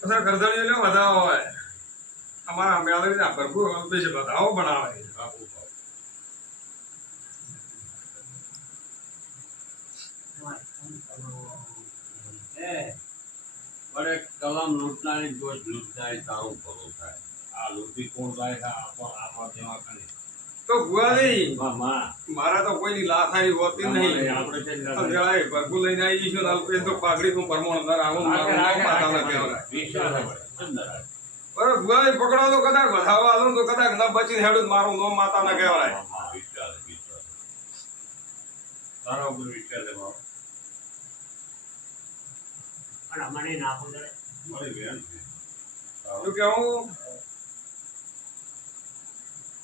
sir ગરદણી લે વધાવો હોય અમારા મેળવી ના ભરપૂર બેસે વધાવો બનાવે બડે કલમ લૂંટનારી જો લૂંટનારી તારું ભરું થાય આ લૂંટી કોણ થાય છે આપણા જેવા કરે તો ભુવાજી મામા મારા તો કોઈની લાથારી હોતી નહીં આપણે છે જણાય ભરપૂર લઈને આવી છું અલ્પેશ તો પાઘડી નું પરમોણ દર આવું માતાના કહેવાય વિશ્વાસ અંદર બરાબર ભુવાજી પકડો તો કદાચ વધાવા આલું તો કદાચ ન બચીને હેડું મારું નો માતાના કહેવાય વિશ્વાસ વિશ્વાસ તારા ઉપર વિશ્વાસ છે બાબા અને મને ના પૂછે મારી બેન છે શું કેવું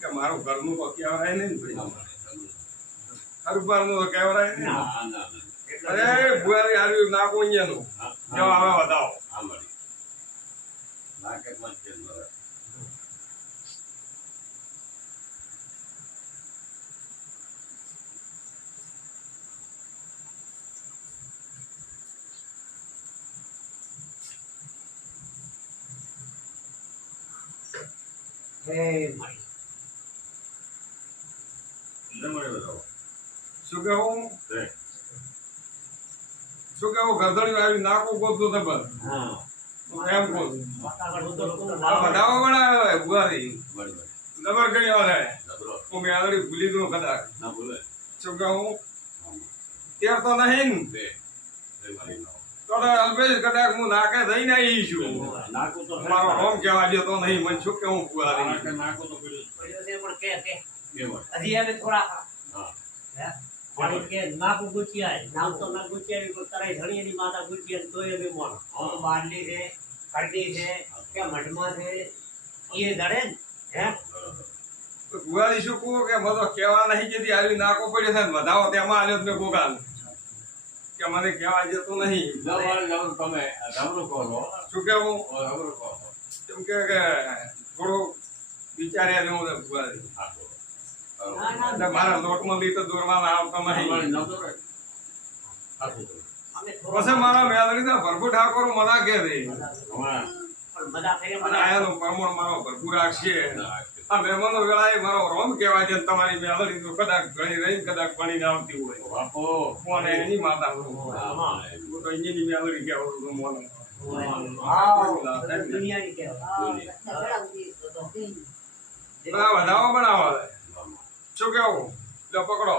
કે મારું ઘરનું તો કહેવાય નહીં ને ભાઈ હરબારનું તો કહેવાય નહીં ના ના અરે ભુવાજી હાર્યું નાખો અહીંયાનું કેવા આવે વધાવો આ મળી નાકે મત છે મારા મારી નમરે બતાવો શું કેવું છે શું કેવું ગરદણી આવી નાખો ગોતતો ખબર હા એમ કહું વાતાવરણ તો વધાવો બનાવે ભુવાજી બરાબર નંબર કઈ આવે નબરો હું મેં આગળ ભૂલી ગયો કદાચ ના બોલે શું કહું ત્યાર તો નહીં બે બે મારી નો તો અલ્પેશ કદાચ હું નાકે થઈને આવી છું નાકો તો મારો રોમ કહેવા જતો નહીં મને શું કેવું ભુવાજી નાકે નાકો તો પડ્યો પડ્યો છે પણ કે બે વાર હજી આવે થોડા હા હે પાણી કે નાક ગુચિયા નામ તો ના ગુચિયા કો તરાઈ ધણી એની માતા ગુચિયા તોય અમે મોણ તો બારલી છે કડડી છે કે મઢમાં છે એ ધડે ને હે તો ભુવાજી શું કહું કે મને તો કહેવા નહીં જતી આવી નાકો પડ્યો છે ને વધાવો તેમાં આવ્યો મેં ગોગાલ કે મને કહેવા જતો નહીં જબર તમે જબરો કહો શું કેવું જબરો કહો કેમ કે થોડું વિચાર્યા જેવું છે ભુવાજી ના ના એટલે મારા લોટમાં લીટર દોરવાના આવતા નહીં અમે પછી મારા મેળવી ભરપૂર ઠાકોર મના કે દે પણ બધા ફેરે અને આયાનું પ્રમાણ મારો ભરપૂર રાખશે આ મહેમાનો વેળાએ મારો રોમ કહેવાય છે તમારી મેળવી તો કદાચ ઘણી રહી કદાચ પાણી ના આવતી હોય કોને એની માતા હું તો એની મેળવી કહેવું છું મોનો દુનિયાની કહેવાય વધાવો બનાવો શું કેવું લો પકડો